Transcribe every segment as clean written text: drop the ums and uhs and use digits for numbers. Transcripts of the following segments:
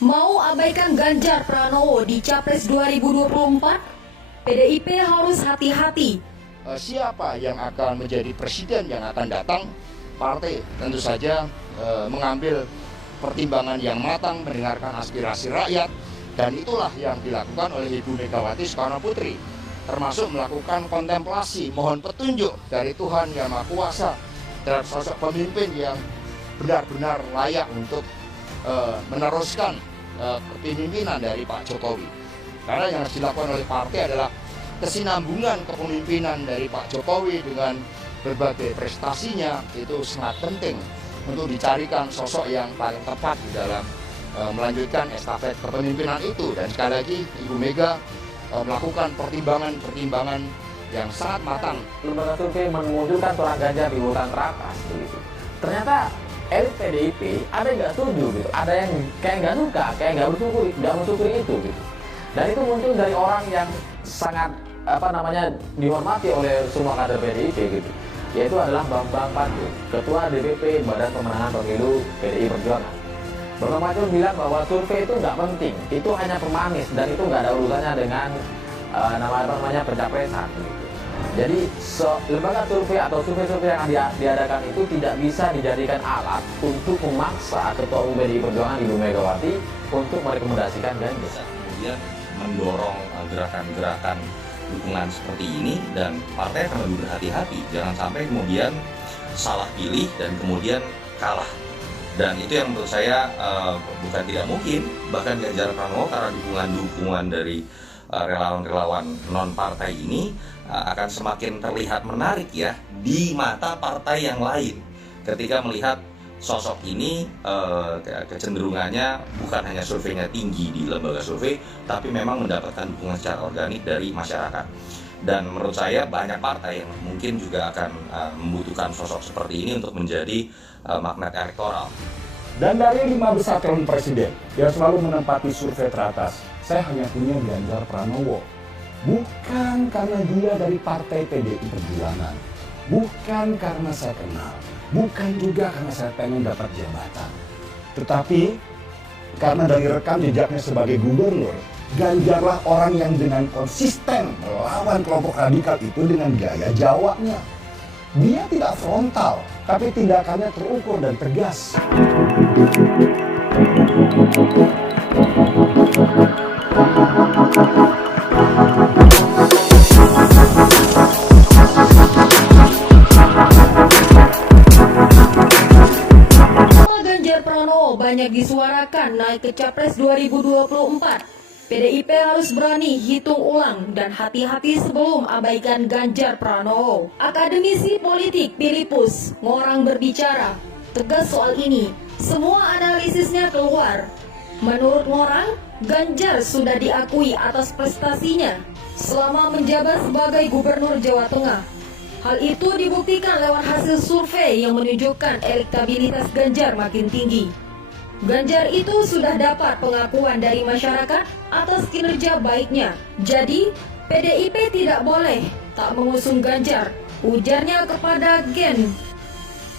Mau abaikan Ganjar Pranowo di Capres 2024? PDIP harus hati-hati. Siapa yang akan menjadi presiden yang akan datang, partai tentu saja mengambil pertimbangan yang matang, mendengarkan aspirasi rakyat, dan itulah yang dilakukan oleh Ibu Megawati Soekarnoputri, termasuk melakukan kontemplasi, mohon petunjuk dari Tuhan Yang Maha Kuasa terhadap sosok pemimpin yang benar-benar layak untuk meneruskan kepemimpinan dari Pak Jokowi. Karena yang harus dilakukan oleh partai adalah kesinambungan kepemimpinan dari Pak Jokowi dengan berbagai prestasinya. Itu sangat penting untuk dicarikan sosok yang paling tepat di dalam melanjutkan estafet kepemimpinan itu. Dan sekali lagi Ibu Mega melakukan pertimbangan-pertimbangan yang sangat matang. Lembaga survei memunculkan suara Ganjar di urutan teratas begitu. Ternyata elit PDIP ada yang nggak setuju gitu, ada yang kayak nggak suka, kayak nggak mensyukuri itu gitu. Dan itu muncul dari orang yang sangat dihormati oleh semua kader PDIP gitu, yaitu adalah Bambang Pacul, Ketua DPP Badan Pemenangan Pemilu PDI Perjuangan. Bambang Pacul bilang bahwa survei itu nggak penting, itu hanya pemanis dan itu nggak ada urusannya dengan pencapresan gitu. Jadi lembaga survei atau survei-survei yang diadakan itu tidak bisa dijadikan alat untuk memaksa Ketua umum PDI Perjuangan Ibu Megawati untuk merekomendasikan Ganjar. Kemudian mendorong gerakan-gerakan dukungan seperti ini, dan partai akan lebih berhati-hati jangan sampai kemudian salah pilih dan kemudian kalah. Dan itu yang menurut saya bukan tidak mungkin, bahkan Ganjar Pranowo karena dukungan dari relawan-relawan non partai ini akan semakin terlihat menarik ya di mata partai yang lain ketika melihat sosok ini kecenderungannya bukan hanya surveinya tinggi di lembaga survei, tapi memang mendapatkan dukungan secara organik dari masyarakat. Dan menurut saya banyak partai yang mungkin juga akan membutuhkan sosok seperti ini untuk menjadi magnet elektoral. Dan dari 5 besar calon presiden yang selalu menempati survei teratas, saya hanya punya Ganjar Pranowo. Bukan karena dia dari partai PDI Perjuangan, bukan karena saya kenal, bukan juga karena saya pengen dapat jabatan, tetapi karena dari rekam jejaknya sebagai gubernur, Ganjarlah orang yang dengan konsisten melawan kelompok radikal itu dengan gaya Jawanya. Dia tidak frontal, tapi tindakannya terukur dan tegas. Ganjar Pranowo banyak disuarakan naik ke Capres 2024. PDIP harus berani hitung ulang dan hati-hati sebelum abaikan Ganjar Pranowo. Akademisi politik Filipus Ngorang berbicara tegas soal ini. Semua analisisnya keluar. Menurut Ngorang, Ganjar sudah diakui atas prestasinya selama menjabat sebagai Gubernur Jawa Tengah. Hal itu dibuktikan lewat hasil survei yang menunjukkan elektabilitas Ganjar makin tinggi. Ganjar itu sudah dapat pengakuan dari masyarakat atas kinerja baiknya. Jadi, PDIP tidak boleh tak mengusung Ganjar, ujarnya kepada Gen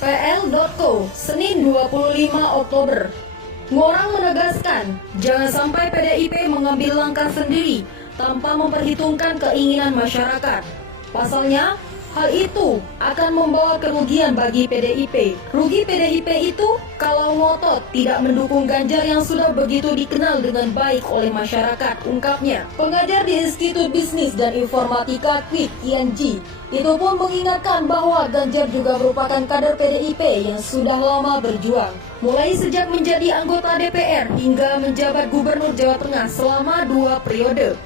PL.co Senin 25 Oktober. Ngorang menegaskan, jangan sampai PDIP mengambil langkah sendiri tanpa memperhitungkan keinginan masyarakat. Pasalnya, hal itu akan membawa kerugian bagi PDIP. Rugi PDIP itu kalau ngotot tidak mendukung Ganjar yang sudah begitu dikenal dengan baik oleh masyarakat, ungkapnya. Pengajar di Institut Bisnis dan Informatika Kwik ING itu pun mengingatkan bahwa Ganjar juga merupakan kader PDIP yang sudah lama berjuang. Mulai sejak menjadi anggota DPR hingga menjabat Gubernur Jawa Tengah selama 2 periode.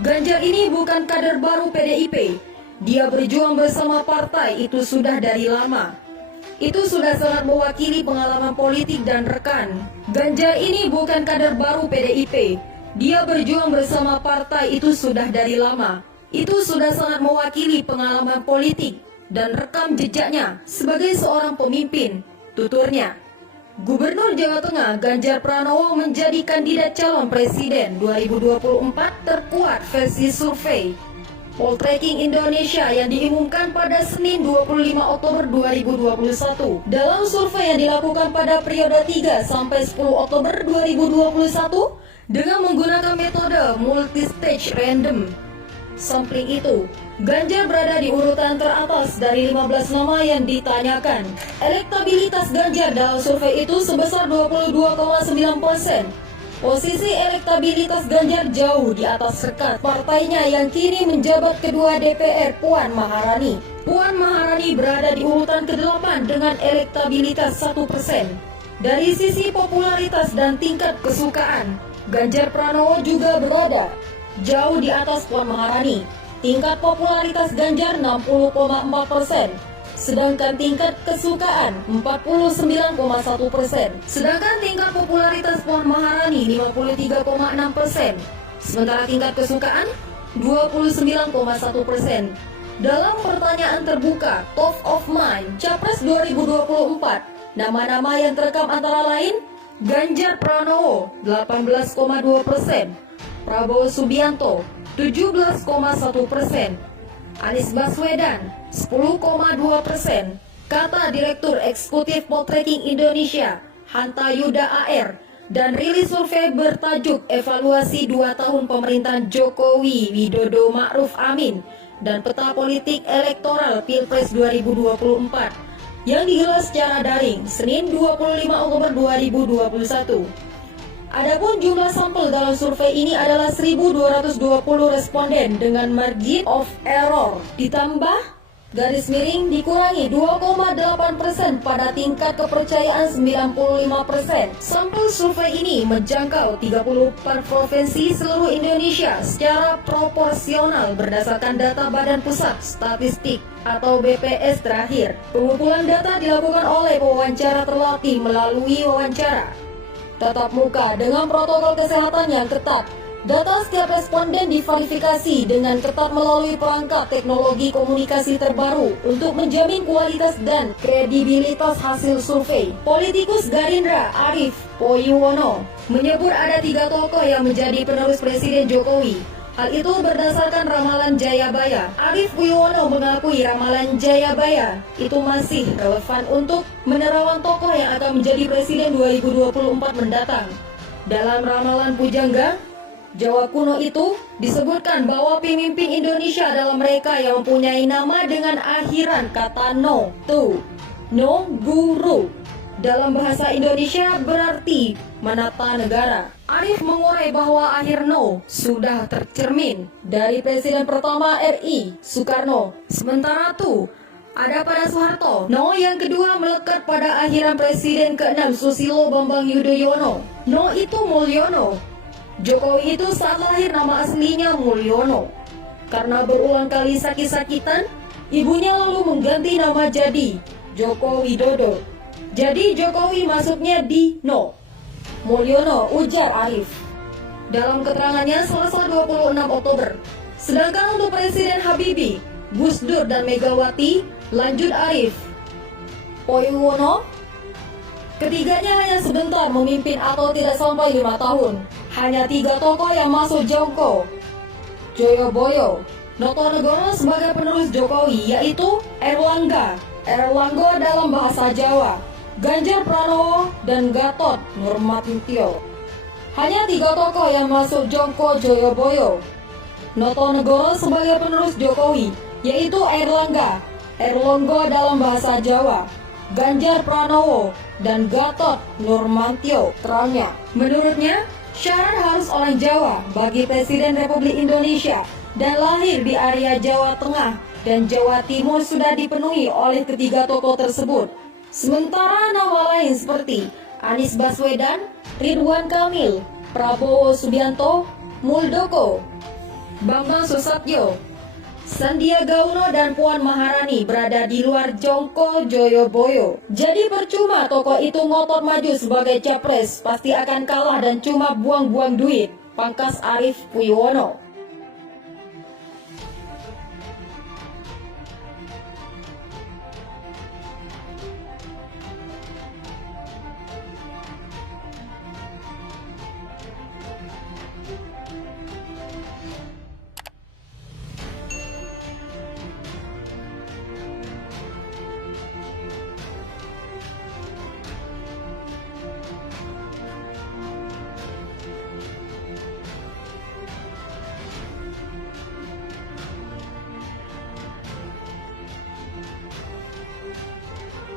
Ganjar ini bukan kader baru PDIP. Dia berjuang bersama partai itu sudah dari lama. Itu sudah sangat mewakili pengalaman politik dan rekan. Ganjar ini bukan kader baru PDIP. Dia berjuang bersama partai itu sudah dari lama. Itu sudah sangat mewakili pengalaman politik dan rekam jejaknya sebagai seorang pemimpin, tuturnya. Gubernur Jawa Tengah Ganjar Pranowo menjadi kandidat calon presiden 2024 terkuat versi survei. Poltreking Indonesia yang diumumkan pada Senin 25 Oktober 2021. Dalam survei yang dilakukan pada periode 3 sampai 10 Oktober 2021 dengan menggunakan metode multistage random sampling itu, Ganjar berada di urutan teratas dari 15 nama yang ditanyakan. Elektabilitas Ganjar dalam survei itu sebesar 22,9%. Posisi elektabilitas Ganjar jauh di atas rekan partainya yang kini menjabat ketua DPR, Puan Maharani. Puan Maharani berada di urutan ke-8 dengan elektabilitas 1%. Dari sisi popularitas dan tingkat kesukaan, Ganjar Pranowo juga berada jauh di atas Puan Maharani. Tingkat popularitas Ganjar 60,4%, sedangkan tingkat kesukaan 49,1%. Sedangkan tingkat popularitas Puan Maharani 53,6%, sementara tingkat kesukaan 29,1%. Dalam pertanyaan terbuka Top of Mind Capres 2024, nama-nama yang terekam antara lain Ganjar Pranowo 18,2%, Prabowo Subianto 17,1%, Anies Baswedan 10,2%, kata Direktur Eksekutif Poltreking Indonesia Hanta Yuda AR, dan rilis survei bertajuk Evaluasi 2 tahun pemerintahan Jokowi Widodo Ma'ruf Amin dan peta politik elektoral Pilpres 2024 yang digelar secara daring Senin 25 Oktober 2021. Adapun jumlah sampel dalam survei ini adalah 1.220 responden dengan margin of error ditambah garis miring dikurangi 2,8% pada tingkat kepercayaan 95%. Sampel survei ini menjangkau 34 provinsi seluruh Indonesia secara proporsional berdasarkan data Badan Pusat Statistik atau BPS terakhir. Pengumpulan data dilakukan oleh pewawancara terlatih melalui wawancara tatap muka dengan protokol kesehatan yang ketat. Data setiap responden diverifikasi dengan ketat melalui perangkat teknologi komunikasi terbaru untuk menjamin kualitas dan kredibilitas hasil survei. Politikus Gerindra Arief Poyuwono menyebut ada 3 tokoh yang menjadi penerus Presiden Jokowi. Hal itu berdasarkan ramalan Jayabaya. Arief Poyuwono mengakui ramalan Jayabaya itu masih relevan untuk menerawang tokoh yang akan menjadi Presiden 2024 mendatang. Dalam ramalan Pujangga Jawa kuno itu disebutkan bahwa pemimpin Indonesia adalah mereka yang mempunyai nama dengan akhiran kata no, tu, no, guru. Dalam bahasa Indonesia berarti menata negara. Arief mengurai bahwa akhir no sudah tercermin dari Presiden pertama RI, Soekarno. Sementara tu ada pada Soeharto. No yang kedua melekat pada akhiran Presiden ke-6 Susilo Bambang Yudhoyono. No itu Mulyono. Jokowi itu saat lahir nama aslinya Mulyono. Karena berulang kali sakit-sakitan, ibunya lalu mengganti nama jadi Joko Widodo. Jadi Jokowi masuknya di No. Mulyono, ujar Arief dalam keterangannya Selasa 26 Oktober. Sedangkan untuk Presiden Habibie, Gus Dur dan Megawati, lanjut Arief Poyuwono, ketiganya hanya sebentar memimpin atau tidak sampai 5 tahun. Hanya 3 tokoh yang masuk Joko Joyoboyo Notonegoro sebagai penerus Jokowi, yaitu Erlangga dalam bahasa Jawa, Ganjar Pranowo, dan Gatot Nurmantio. Hanya 3 tokoh yang masuk Joko Joyoboyo Notonegoro sebagai penerus Jokowi, yaitu Erlangga dalam bahasa Jawa, Ganjar Pranowo, dan Gatot Nurmantio, terangnya. Menurutnya, syarat harus orang Jawa bagi Presiden Republik Indonesia dan lahir di area Jawa Tengah dan Jawa Timur sudah dipenuhi oleh ketiga tokoh tersebut. Sementara nama lain seperti Anies Baswedan, Ridwan Kamil, Prabowo Subianto, Muldoko, Bambang Susatyo, Sandiaga Uno, dan Puan Maharani berada di luar Joko Joyoboyo. Jadi percuma tokoh itu ngotot maju sebagai capres, pasti akan kalah dan cuma buang-buang duit, pangkas Arief Poyuwono.